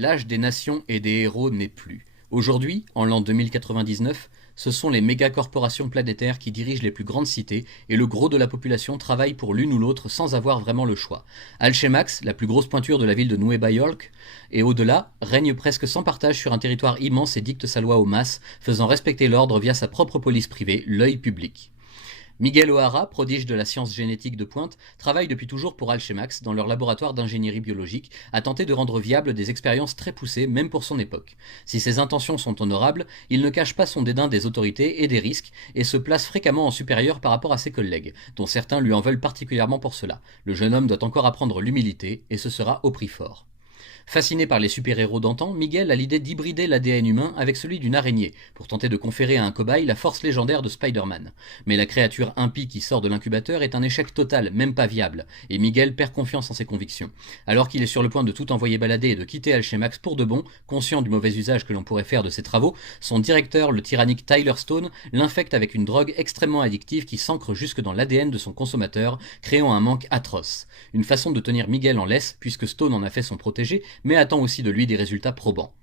L'âge des nations et des héros n'est plus. Aujourd'hui, en l'an 2099, ce sont les mégacorporations planétaires qui dirigent les plus grandes cités et le gros de la population travaille pour l'une ou l'autre sans avoir vraiment le choix. Alchemax, la plus grosse pointure de la ville de Nueva York, et au-delà, règne presque sans partage sur un territoire immense et dicte sa loi aux masses, faisant respecter l'ordre via sa propre police privée, l'œil public. Miguel O'Hara, prodige de la science génétique de pointe, travaille depuis toujours pour Alchemax dans leur laboratoire d'ingénierie biologique, à tenter de rendre viables des expériences très poussées même pour son époque. Si ses intentions sont honorables, il ne cache pas son dédain des autorités et des risques et se place fréquemment en supérieur par rapport à ses collègues, dont certains lui en veulent particulièrement pour cela. Le jeune homme doit encore apprendre l'humilité et ce sera au prix fort. Fasciné par les super-héros d'antan, Miguel a l'idée d'hybrider l'ADN humain avec celui d'une araignée, pour tenter de conférer à un cobaye la force légendaire de Spider-Man. Mais la créature impie qui sort de l'incubateur est un échec total, même pas viable, et Miguel perd confiance en ses convictions. Alors qu'il est sur le point de tout envoyer balader et de quitter Alchemax pour de bon, conscient du mauvais usage que l'on pourrait faire de ses travaux, son directeur, le tyrannique Tyler Stone, l'infecte avec une drogue extrêmement addictive qui s'ancre jusque dans l'ADN de son consommateur, créant un manque atroce. Une façon de tenir Miguel en laisse, puisque Stone en a fait son protégé, mais attend aussi de lui des résultats probants.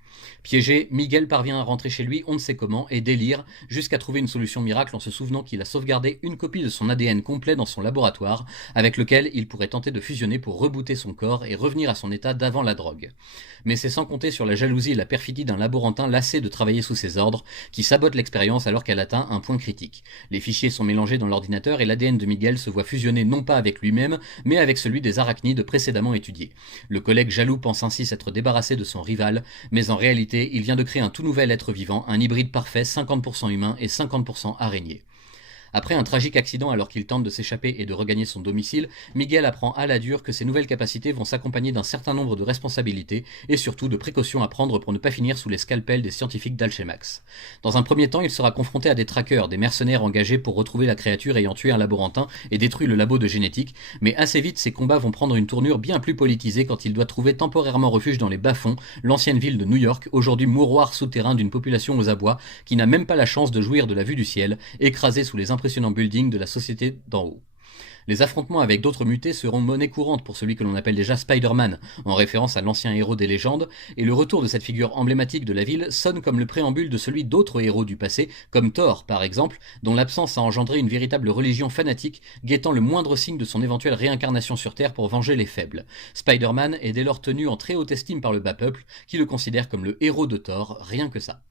Piégé, Miguel parvient à rentrer chez lui on ne sait comment et délire jusqu'à trouver une solution miracle en se souvenant qu'il a sauvegardé une copie de son ADN complet dans son laboratoire avec lequel il pourrait tenter de fusionner pour rebooter son corps et revenir à son état d'avant la drogue. Mais c'est sans compter sur la jalousie et la perfidie d'un laborantin lassé de travailler sous ses ordres qui sabote l'expérience alors qu'elle atteint un point critique. Les fichiers sont mélangés dans l'ordinateur et l'ADN de Miguel se voit fusionner non pas avec lui-même mais avec celui des arachnides précédemment étudiés. Le collègue jaloux pense ainsi s'être débarrassé de son rival, mais en réalité, il vient de créer un tout nouvel être vivant, un hybride parfait 50% humain et 50% araignée. Après un tragique accident alors qu'il tente de s'échapper et de regagner son domicile, Miguel apprend à la dure que ses nouvelles capacités vont s'accompagner d'un certain nombre de responsabilités et surtout de précautions à prendre pour ne pas finir sous les scalpels des scientifiques d'Alchemax. Dans un premier temps, il sera confronté à des trackers, des mercenaires engagés pour retrouver la créature ayant tué un laborantin et détruit le labo de génétique, mais assez vite ses combats vont prendre une tournure bien plus politisée quand il doit trouver temporairement refuge dans les bas-fonds, l'ancienne ville de New York, aujourd'hui mouroir souterrain d'une population aux abois qui n'a même pas la chance de jouir de la vue du ciel, écrasée sous les impressionnants buildings de la société d'en haut. Les affrontements avec d'autres mutés seront monnaie courante pour celui que l'on appelle déjà Spider-Man, en référence à l'ancien héros des légendes, et le retour de cette figure emblématique de la ville sonne comme le préambule de celui d'autres héros du passé, comme Thor par exemple, dont l'absence a engendré une véritable religion fanatique, guettant le moindre signe de son éventuelle réincarnation sur Terre pour venger les faibles. Spider-Man est dès lors tenu en très haute estime par le bas peuple, qui le considère comme le héros de Thor, rien que ça.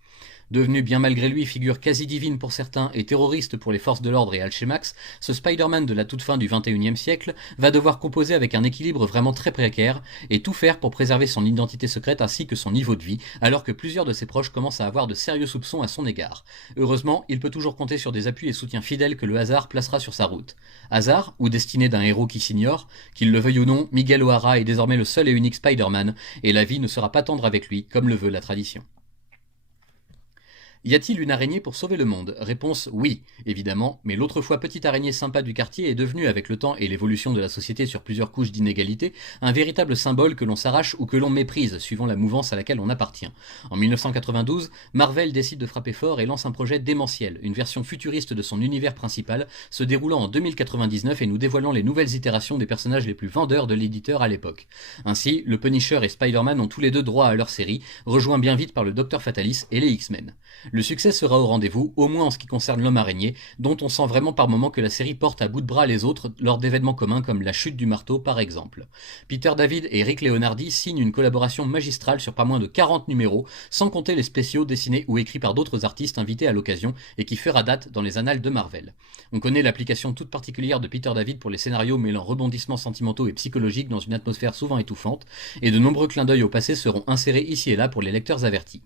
Devenu bien malgré lui figure quasi divine pour certains et terroriste pour les forces de l'ordre et Alchemax, ce Spider-Man de la toute fin du XXIe siècle va devoir composer avec un équilibre vraiment très précaire et tout faire pour préserver son identité secrète ainsi que son niveau de vie, alors que plusieurs de ses proches commencent à avoir de sérieux soupçons à son égard. Heureusement, il peut toujours compter sur des appuis et soutiens fidèles que le hasard placera sur sa route. Hasard, ou destinée d'un héros qui s'ignore, qu'il le veuille ou non, Miguel O'Hara est désormais le seul et unique Spider-Man, et la vie ne sera pas tendre avec lui, comme le veut la tradition. Y a-t-il une araignée pour sauver le monde? Réponse oui, évidemment, mais l'autre fois petite araignée sympa du quartier est devenue, avec le temps et l'évolution de la société sur plusieurs couches d'inégalité, un véritable symbole que l'on s'arrache ou que l'on méprise, suivant la mouvance à laquelle on appartient. En 1992, Marvel décide de frapper fort et lance un projet démentiel, une version futuriste de son univers principal, se déroulant en 2099 et nous dévoilant les nouvelles itérations des personnages les plus vendeurs de l'éditeur à l'époque. Ainsi, le Punisher et Spider-Man ont tous les deux droit à leur série, rejoints bien vite par le Dr Fatalis et les X-Men. Le succès sera au rendez-vous, au moins en ce qui concerne l'homme araignée, dont on sent vraiment par moments que la série porte à bout de bras les autres lors d'événements communs comme la chute du marteau par exemple. Peter David et Rick Leonardi signent une collaboration magistrale sur pas moins de 40 numéros, sans compter les spéciaux dessinés ou écrits par d'autres artistes invités à l'occasion et qui fera date dans les annales de Marvel. On connaît l'application toute particulière de Peter David pour les scénarios mêlant rebondissements sentimentaux et psychologiques dans une atmosphère souvent étouffante, et de nombreux clins d'œil au passé seront insérés ici et là pour les lecteurs avertis.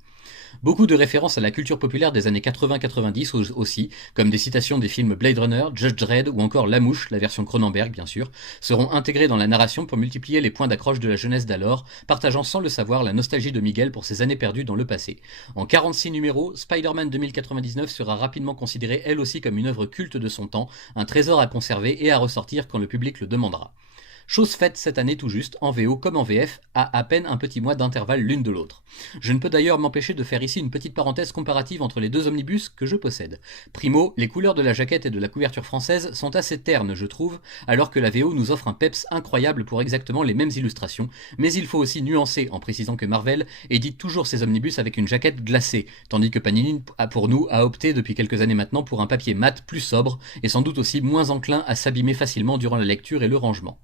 Beaucoup de références à la culture populaire des années 80-90 aussi, comme des citations des films Blade Runner, Judge Dredd ou encore La Mouche, la version Cronenberg bien sûr, seront intégrées dans la narration pour multiplier les points d'accroche de la jeunesse d'alors, partageant sans le savoir la nostalgie de Miguel pour ses années perdues dans le passé. En 46 numéros, Spider-Man 2099 sera rapidement considérée elle aussi comme une œuvre culte de son temps, un trésor à conserver et à ressortir quand le public le demandera. Chose faite cette année tout juste, en VO comme en VF, à peine un petit mois d'intervalle l'une de l'autre. Je ne peux d'ailleurs m'empêcher de faire ici une petite parenthèse comparative entre les deux omnibus que je possède. Primo, les couleurs de la jaquette et de la couverture française sont assez ternes je trouve, alors que la VO nous offre un peps incroyable pour exactement les mêmes illustrations, mais il faut aussi nuancer en précisant que Marvel édite toujours ses omnibus avec une jaquette glacée, tandis que Panini pour nous a opté depuis quelques années maintenant pour un papier mat plus sobre et sans doute aussi moins enclin à s'abîmer facilement durant la lecture et le rangement.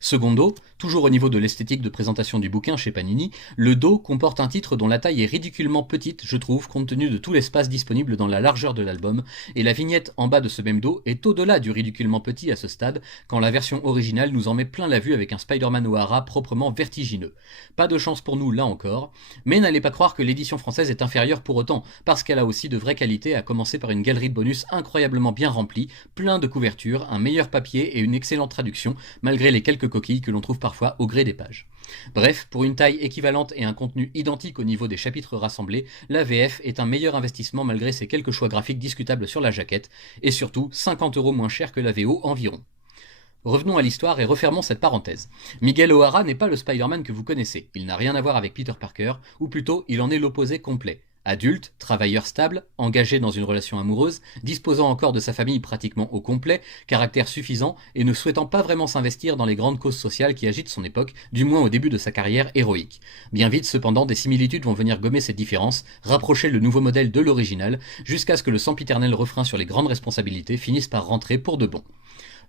Secondo, toujours au niveau de l'esthétique de présentation du bouquin chez Panini, le dos comporte un titre dont la taille est ridiculement petite, je trouve, compte tenu de tout l'espace disponible dans la largeur de l'album, et la vignette en bas de ce même dos est au-delà du ridiculement petit à ce stade, quand la version originale nous en met plein la vue avec un Spider-Man O'Hara proprement vertigineux. Pas de chance pour nous là encore, mais n'allez pas croire que l'édition française est inférieure pour autant, parce qu'elle a aussi de vraies qualités, à commencer par une galerie de bonus incroyablement bien remplie, plein de couvertures, un meilleur papier et une excellente traduction, malgré les quelques coquilles que l'on trouve parfois au gré des pages. Bref, pour une taille équivalente et un contenu identique au niveau des chapitres rassemblés, la VF est un meilleur investissement malgré ses quelques choix graphiques discutables sur la jaquette, et surtout 50€ moins cher que la VO environ. Revenons à l'histoire et refermons cette parenthèse. Miguel O'Hara n'est pas le Spider-Man que vous connaissez, il n'a rien à voir avec Peter Parker, ou plutôt il en est l'opposé complet. Adulte, travailleur stable, engagé dans une relation amoureuse, disposant encore de sa famille pratiquement au complet, caractère suffisant et ne souhaitant pas vraiment s'investir dans les grandes causes sociales qui agitent son époque, du moins au début de sa carrière héroïque. Bien vite cependant, des similitudes vont venir gommer cette différence, rapprocher le nouveau modèle de l'original, jusqu'à ce que le sempiternel refrain sur les grandes responsabilités finisse par rentrer pour de bon.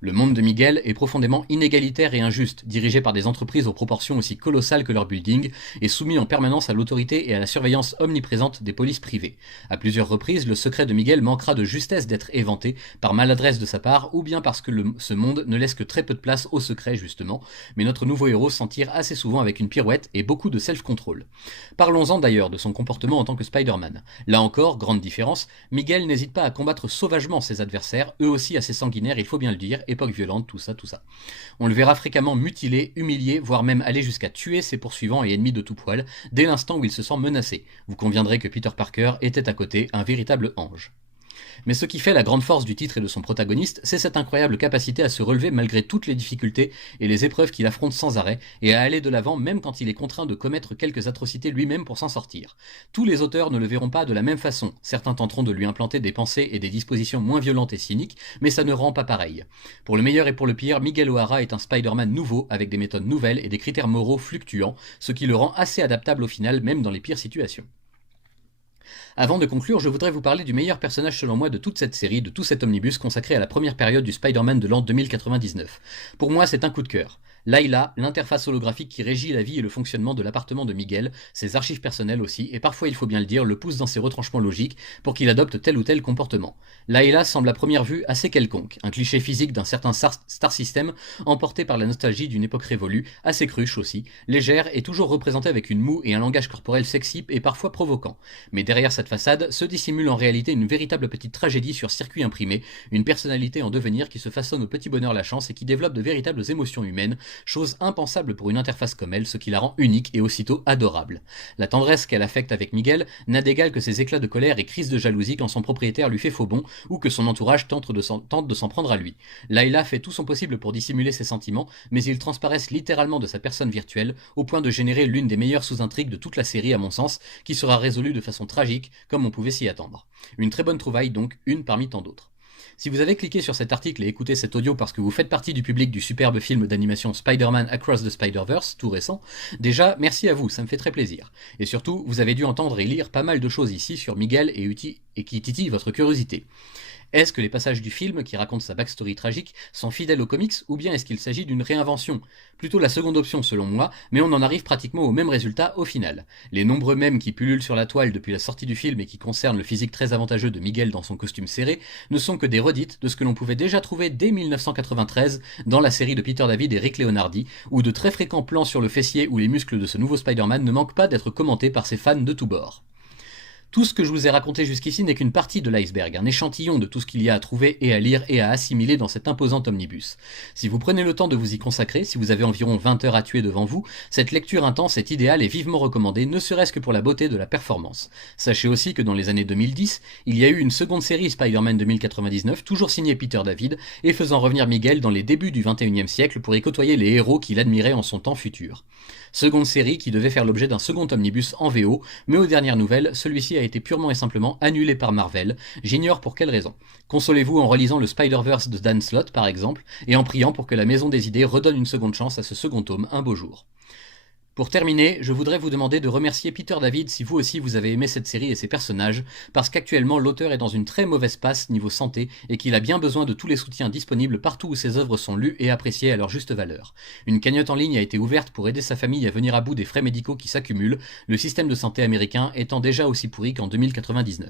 Le monde de Miguel est profondément inégalitaire et injuste, dirigé par des entreprises aux proportions aussi colossales que leur building, et soumis en permanence à l'autorité et à la surveillance omniprésente des polices privées. À plusieurs reprises, le secret de Miguel manquera de justesse d'être éventé, par maladresse de sa part, ou bien parce que ce monde ne laisse que très peu de place au secret justement, mais notre nouveau héros s'en tire assez souvent avec une pirouette et beaucoup de self-control. Parlons-en d'ailleurs de son comportement en tant que Spider-Man. Là encore, grande différence, Miguel n'hésite pas à combattre sauvagement ses adversaires, eux aussi assez sanguinaires il faut bien le dire, époque violente, tout ça. On le verra fréquemment mutilé, humilié, voire même aller jusqu'à tuer ses poursuivants et ennemis de tout poil, dès l'instant où il se sent menacé. Vous conviendrez que Peter Parker était à côté un véritable ange. Mais ce qui fait la grande force du titre et de son protagoniste, c'est cette incroyable capacité à se relever malgré toutes les difficultés et les épreuves qu'il affronte sans arrêt, et à aller de l'avant même quand il est contraint de commettre quelques atrocités lui-même pour s'en sortir. Tous les auteurs ne le verront pas de la même façon, certains tenteront de lui implanter des pensées et des dispositions moins violentes et cyniques, mais ça ne rend pas pareil. Pour le meilleur et pour le pire, Miguel O'Hara est un Spider-Man nouveau, avec des méthodes nouvelles et des critères moraux fluctuants, ce qui le rend assez adaptable au final, même dans les pires situations. Avant de conclure, je voudrais vous parler du meilleur personnage selon moi de toute cette série, de tout cet omnibus consacré à la première période du Spider-Man de l'an 2099. Pour moi, c'est un coup de cœur. Layla, l'interface holographique qui régit la vie et le fonctionnement de l'appartement de Miguel, ses archives personnelles aussi, et parfois il faut bien le dire, le pousse dans ses retranchements logiques pour qu'il adopte tel ou tel comportement. Layla semble à première vue assez quelconque, un cliché physique d'un certain Star System, emporté par la nostalgie d'une époque révolue, assez cruche aussi, légère et toujours représentée avec une moue et un langage corporel sexy et parfois provoquant. Mais derrière cette façade se dissimule en réalité une véritable petite tragédie sur circuit imprimé, une personnalité en devenir qui se façonne au petit bonheur la chance et qui développe de véritables émotions humaines, chose impensable pour une interface comme elle, ce qui la rend unique et aussitôt adorable. La tendresse qu'elle affecte avec Miguel n'a d'égal que ses éclats de colère et crises de jalousie quand son propriétaire lui fait faux bond ou que son entourage tente de s'en prendre à lui. Layla fait tout son possible pour dissimuler ses sentiments, mais ils transparaissent littéralement de sa personne virtuelle, au point de générer l'une des meilleures sous-intrigues de toute la série à mon sens, qui sera résolue de façon tragique, comme on pouvait s'y attendre. Une très bonne trouvaille donc, une parmi tant d'autres. Si vous avez cliqué sur cet article et écouté cet audio parce que vous faites partie du public du superbe film d'animation Spider-Man Across the Spider-Verse, tout récent, déjà, merci à vous, ça me fait très plaisir. Et surtout, vous avez dû entendre et lire pas mal de choses ici sur Miguel et qui titillent votre curiosité. Est-ce que les passages du film qui racontent sa backstory tragique sont fidèles aux comics ou bien est-ce qu'il s'agit d'une réinvention? Plutôt la seconde option selon moi, mais on en arrive pratiquement au même résultat au final. Les nombreux mèmes qui pullulent sur la toile depuis la sortie du film et qui concernent le physique très avantageux de Miguel dans son costume serré ne sont que des redites de ce que l'on pouvait déjà trouver dès 1993 dans la série de Peter David et Rick Leonardi, où de très fréquents plans sur le fessier ou les muscles de ce nouveau Spider-Man ne manquent pas d'être commentés par ses fans de tous bords. Tout ce que je vous ai raconté jusqu'ici n'est qu'une partie de l'iceberg, un échantillon de tout ce qu'il y a à trouver et à lire et à assimiler dans cet imposant omnibus. Si vous prenez le temps de vous y consacrer, si vous avez environ 20 heures à tuer devant vous, cette lecture intense est idéale et vivement recommandée, ne serait-ce que pour la beauté de la performance. Sachez aussi que dans les années 2010, il y a eu une seconde série Spider-Man 2099, toujours signée Peter David, et faisant revenir Miguel dans les débuts du 21e siècle pour y côtoyer les héros qu'il admirait en son temps futur. Seconde série qui devait faire l'objet d'un second omnibus en VO, mais aux dernières nouvelles, celui-ci a été purement et simplement annulé par Marvel, j'ignore pour quelle raison. Consolez-vous en relisant le Spider-Verse de Dan Slott par exemple, et en priant pour que la Maison des Idées redonne une seconde chance à ce second tome un beau jour. Pour terminer, je voudrais vous demander de remercier Peter David si vous aussi vous avez aimé cette série et ses personnages, parce qu'actuellement l'auteur est dans une très mauvaise passe niveau santé et qu'il a bien besoin de tous les soutiens disponibles partout où ses œuvres sont lues et appréciées à leur juste valeur. Une cagnotte en ligne a été ouverte pour aider sa famille à venir à bout des frais médicaux qui s'accumulent, le système de santé américain étant déjà aussi pourri qu'en 2099.